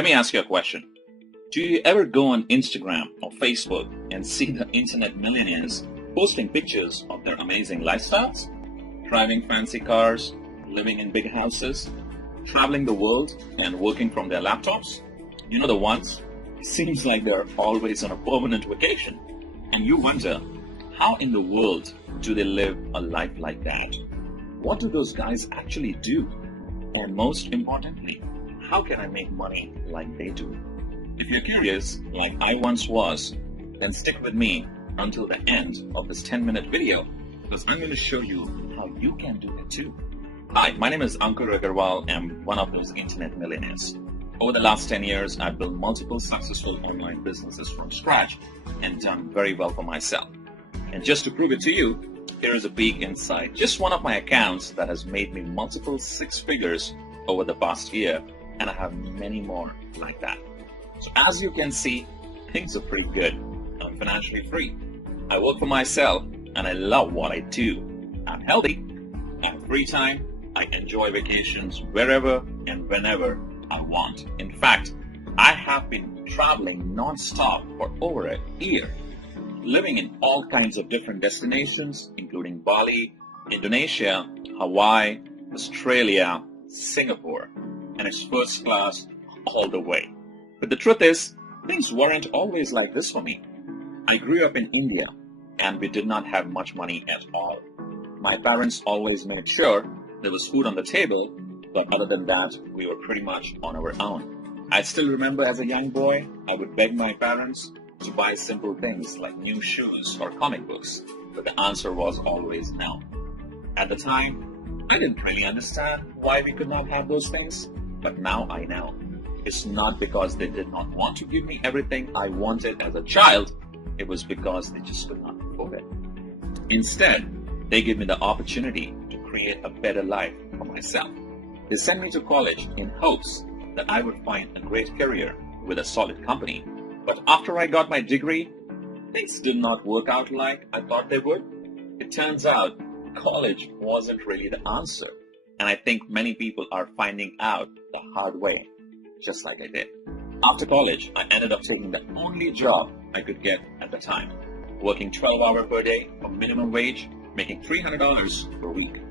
Let me ask you a question. Do you ever go on Instagram or Facebook and see the internet millionaires posting pictures of their amazing lifestyles? Driving fancy cars, living in big houses, traveling the world and working from their laptops? You know the ones? It seems like they're always on a permanent vacation. And you wonder, how in the world do they live a life like that? What do those guys actually do? And most importantly, how can I make money like they do? If you're curious, like I once was, then stick with me until the end of this 10-minute video, because I'm going to show you how you can do it too. Hi, my name is Ankur Agarwal. I'm one of those internet millionaires. Over the last 10 years, I've built multiple successful online businesses from scratch and done very well for myself. And just to prove it to you, here is a peek inside just one of my accounts that has made me multiple six figures over the past year, and I have many more like that. So as you can see, things are pretty good. I'm financially free. I work for myself and I love what I do. I'm healthy. I have free time. I enjoy vacations wherever and whenever I want. In fact, I have been traveling non-stop for over a year, living in all kinds of different destinations, including Bali, Indonesia, Hawaii, Australia, Singapore, and it's first class all the way. But the truth is, things weren't always like this for me. I grew up in India, and we did not have much money at all. My parents always made sure there was food on the table, but other than that, we were pretty much on our own. I still remember as a young boy, I would beg my parents to buy simple things like new shoes or comic books, but the answer was always no. At the time, I didn't really understand why we could not have those things, but now I know. It's not because they did not want to give me everything I wanted as a child, it was because they just could not afford it. Instead, they gave me the opportunity to create a better life for myself. They sent me to college in hopes that I would find a great career with a solid company. But after I got my degree, things did not work out like I thought they would. It turns out college wasn't really the answer. And I think many people are finding out the hard way, just like I did. After college, I ended up taking the only job I could get at the time, working 12 hours per day for minimum wage, making $300 per week.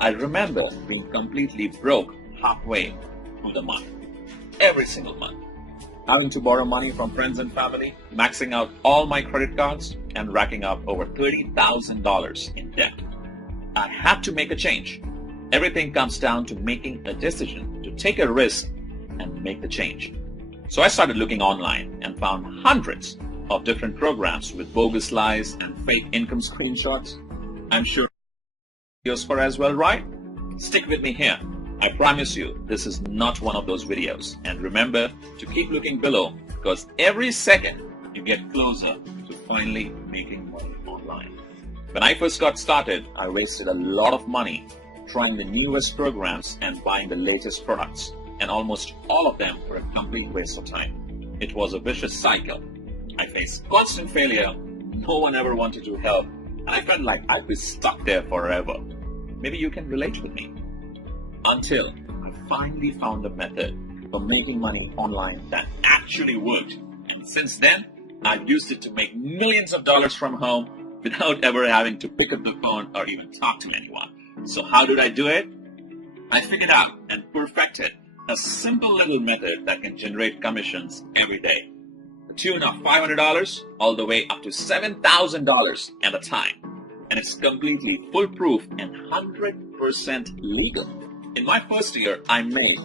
I remember being completely broke halfway through the month, every single month, having to borrow money from friends and family, maxing out all my credit cards, and racking up over $30,000 in debt. I had to make a change. Everything comes down to making a decision to take a risk and make the change. So I started looking online and found hundreds of different programs with bogus lies and fake income screenshots. I'm sure videos for as well, right? Stick with me here. I promise you, this is not one of those videos. And remember to keep looking below, because every second you get closer to finally making money online. When I first got started, I wasted a lot of money trying the newest programs and buying the latest products, and almost all of them were a complete waste of time. It was a vicious cycle. I faced constant failure, no one ever wanted to help, and I felt like I'd be stuck there forever. Maybe you can relate with me. Until I finally found a method for making money online that actually worked. And since then, I've used it to make millions of dollars from home without ever having to pick up the phone or even talk to anyone. So how did I do it? I figured out and perfected a simple little method that can generate commissions every day. The tune of $500 all the way up to $7,000 at a time. And it's completely foolproof and 100% legal. In my first year, I made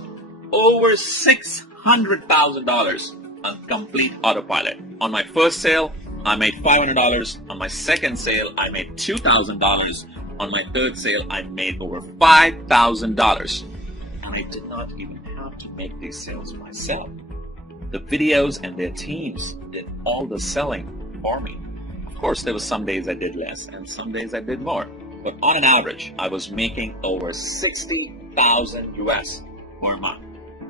over $600,000 on complete autopilot. On my first sale, I made $500. On my second sale, I made $2,000. On my third sale, I made over $5,000. And I did not even have to make these sales myself. The videos and their teams did all the selling for me. Of course, there were some days I did less and some days I did more. But on an average, I was making over 60,000 US per month.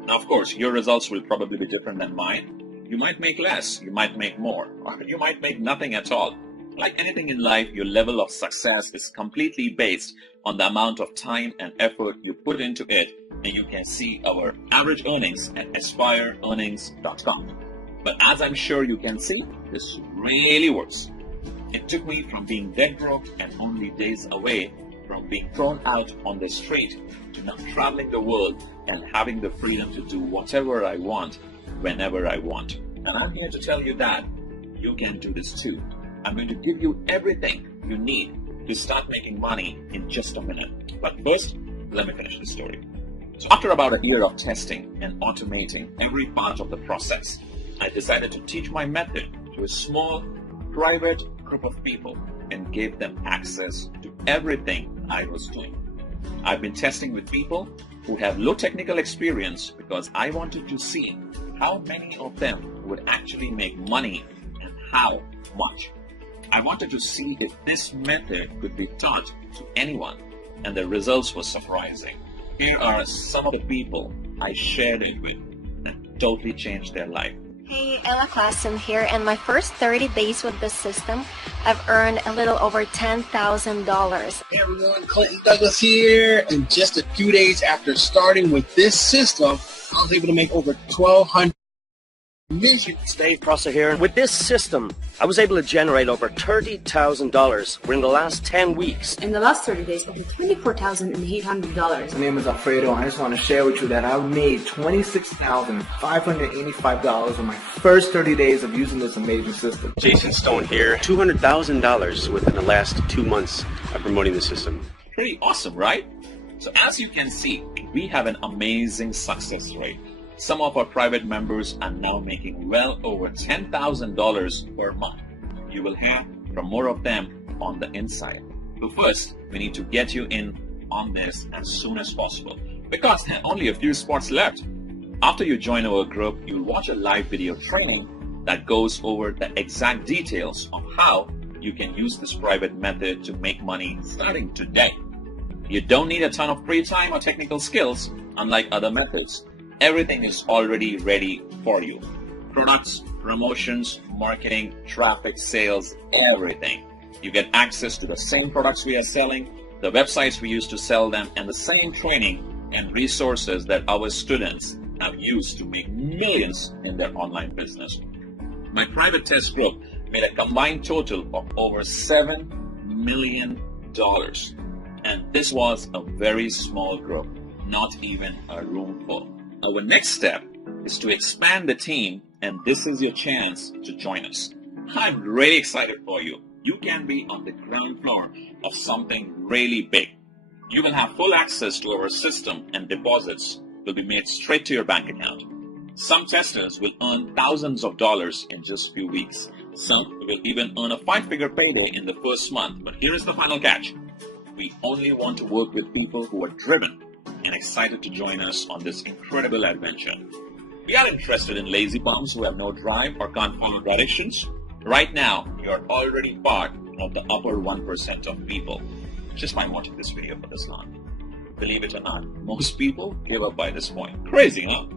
Now, of course, your results will probably be different than mine. You might make less, you might make more, or you might make nothing at all. Like anything in life, your level of success is completely based on the amount of time and effort you put into it and you can see our average earnings at aspireearnings.com. But as I'm sure you can see, this really works. It took me from being dead broke and only days away from being thrown out on the street to now traveling the world and having the freedom to do whatever I want, whenever I want. And I'm here to tell you that you can do this too. I'm going to give you everything you need to start making money in just a minute. But first, let me finish the story. So after about a year of testing and automating every part of the process, I decided to teach my method to a small, private group of people and gave them access to everything I was doing. I've been testing with people who have low technical experience because I wanted to see how many of them would actually make money and how much. I wanted to see if this method could be taught to anyone, and the results were surprising. Here are some of the people I shared it with that totally changed their life. Hey, Ella Klassen here, and my first 30 days with this system, I've earned a little over $10,000. Hey everyone, Clinton Douglas here, and just a few days after starting with this system, I was able to make over $1,200 million. It's Dave Prosser here. With this system, I was able to generate over $30,000 within the last 10 weeks. In the last 30 days, over $24,800. My name is Alfredo, and I just want to share with you that I made $26,585 in my first 30 days of using this amazing system. Jason Stone here. $200,000 within the last 2 months of promoting the system. Pretty awesome, right? So as you can see, we have an amazing success rate. Some of our private members are now making well over $10,000 per month. You will hear from more of them on the inside. But first, we need to get you in on this as soon as possible because there are only a few spots left. After you join our group, you'll watch a live video training that goes over the exact details of how you can use this private method to make money starting today. You don't need a ton of free time or technical skills, unlike other methods. Everything is already ready for you. Products, promotions, marketing, traffic, sales, everything. You get access to the same products we are selling, the websites we use to sell them, and the same training and resources that our students have used to make millions in their online business. My private test group made a combined total of over $7 million. And this was a very small group, not even a room full. Our next step is to expand the team, and this is your chance to join us. I'm really excited for you. You can be on the ground floor of something really big. You will have full access to our system, and deposits will be made straight to your bank account. Some testers will earn thousands of dollars in just a few weeks. Some will even earn a 5-figure payday in the first month. But here is the final catch. We only want to work with people who are driven and excited to join us on this incredible adventure. We are interested in lazy bums who have no drive or can't follow directions. Right now, you are already part of the upper 1% of people. Just by watching this video for this long. Believe it or not, most people give up by this point. Crazy, huh?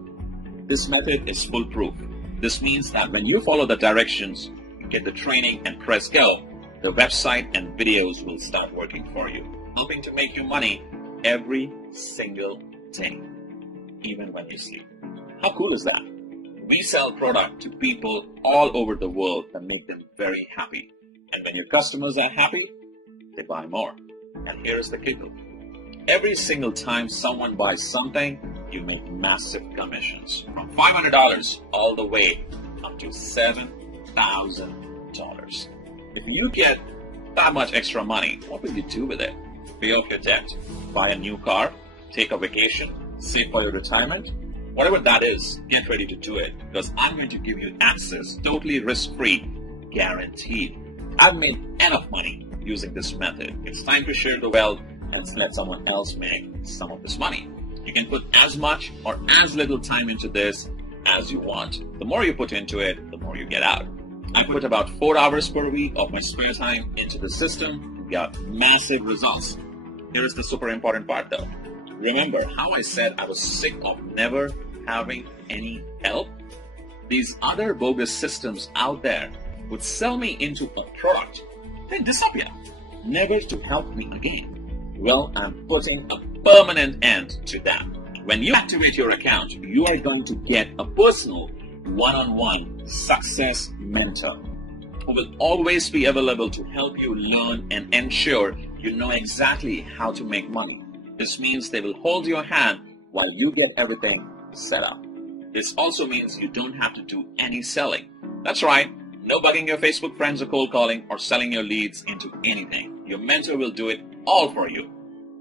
This method is foolproof. This means that when you follow the directions, you get the training and press go, the website and videos will start working for you, helping to make you money every single day, even when you sleep. How cool is that? We sell product to people all over the world and make them very happy. And when your customers are happy, they buy more. And here's the kicker. Every single time someone buys something, you make massive commissions. From $500 all the way up to $7,000. If you get that much extra money, what will you do with it? Pay off your debt, buy a new car, take a vacation, save for your retirement? Whatever that is, get ready to do it because I'm going to give you access totally risk-free, guaranteed. I've made enough money using this method. It's time to share the wealth and let someone else make some of this money. You can put as much or as little time into this as you want. The more you put into it, the more you get out. I put about 4 hours per week of my spare time into the system and got massive results. Here's the super important part though. Remember how I said I was sick of never having any help? These other bogus systems out there would sell me into a product, then disappear, never to help me again. Well, I'm putting a permanent end to that. When you activate your account, you are going to get a personal one-on-one success mentor who will always be available to help you learn and ensure you know exactly how to make money. This means they will hold your hand while you get everything set up. This also means you don't have to do any selling. That's right, no bugging your Facebook friends or cold calling or selling your leads into anything. Your mentor will do it all for you.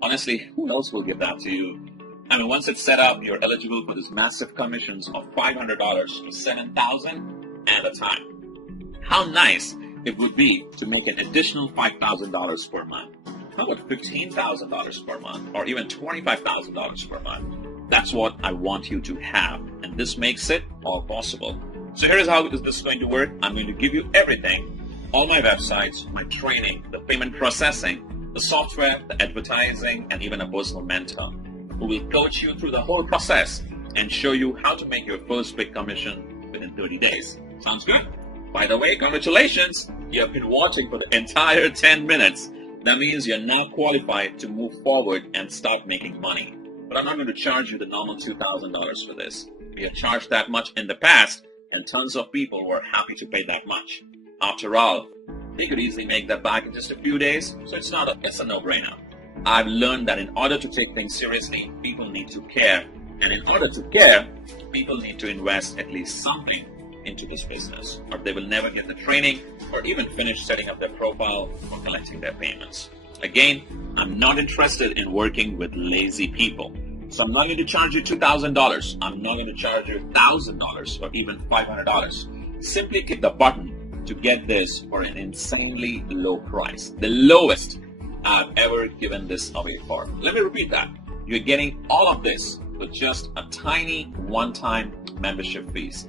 Honestly, who else will give that to you? I mean, once it's set up, you're eligible for these massive commissions of $500 to $7,000 at a time. How nice it would be to make an additional $5,000 per month. How about $15,000 per month or even $25,000 per month? That's what I want you to have, and this makes it all possible. So here's how this is going to work. I'm going to give you everything, all my websites, my training, the payment processing, the software, the advertising, and even a personal mentor who will coach you through the whole process and show you how to make your first big commission within 30 days. Sounds good? By the way, congratulations! You have been watching for the entire 10 minutes. That means you're now qualified to move forward and start making money. But I'm not going to charge you the normal $2,000 for this. We have charged that much in the past, and tons of people were happy to pay that much. After all, they could easily make that back in just a few days, so it's a no-brainer. I've learned that in order to take things seriously, people need to care. And in order to care, people need to invest at least something into this business, or they will never get the training or even finish setting up their profile or collecting their payments. Again, I'm not interested in working with lazy people. So I'm not going to charge you $2,000. I'm not going to charge you $1,000 or even $500. Simply click the button to get this for an insanely low price. The lowest I've ever given this away for. Let me repeat that. You're getting all of this with just a tiny one-time membership fees.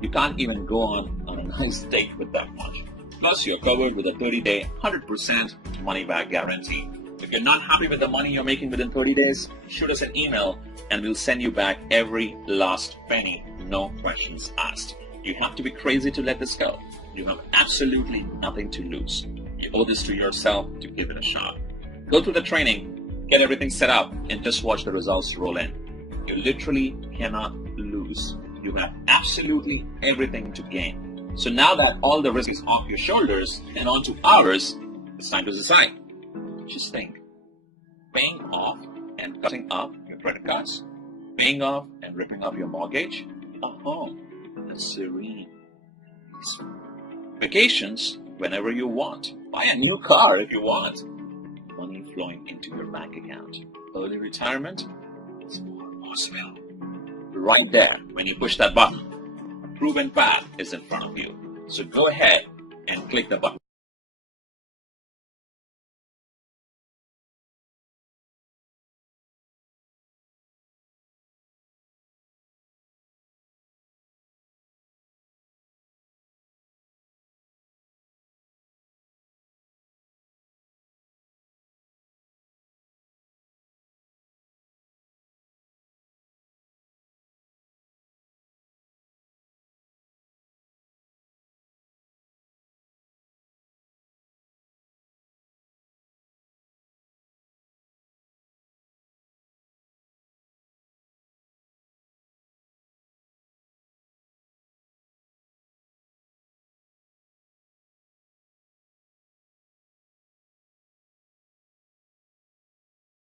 You can't even go on a nice date with that much. Plus, you're covered with a 30-day, 100% money-back guarantee. If you're not happy with the money you're making within 30 days, shoot us an email and we'll send you back every last penny, no questions asked. You have to be crazy to let this go. You have absolutely nothing to lose. You owe this to yourself to give it a shot. Go through the training, get everything set up, and just watch the results roll in. You literally cannot lose. You have absolutely everything to gain. So now that all the risk is off your shoulders and onto ours, it's time to decide. Just think. Paying off and cutting up your credit cards, paying off and ripping up your mortgage, a home that's serene. Vacations whenever you want. Buy a new car if you want. Money flowing into your bank account. Early retirement is more possible. Right there, when you push that button, a proven path is in front of you. So go ahead and click the button.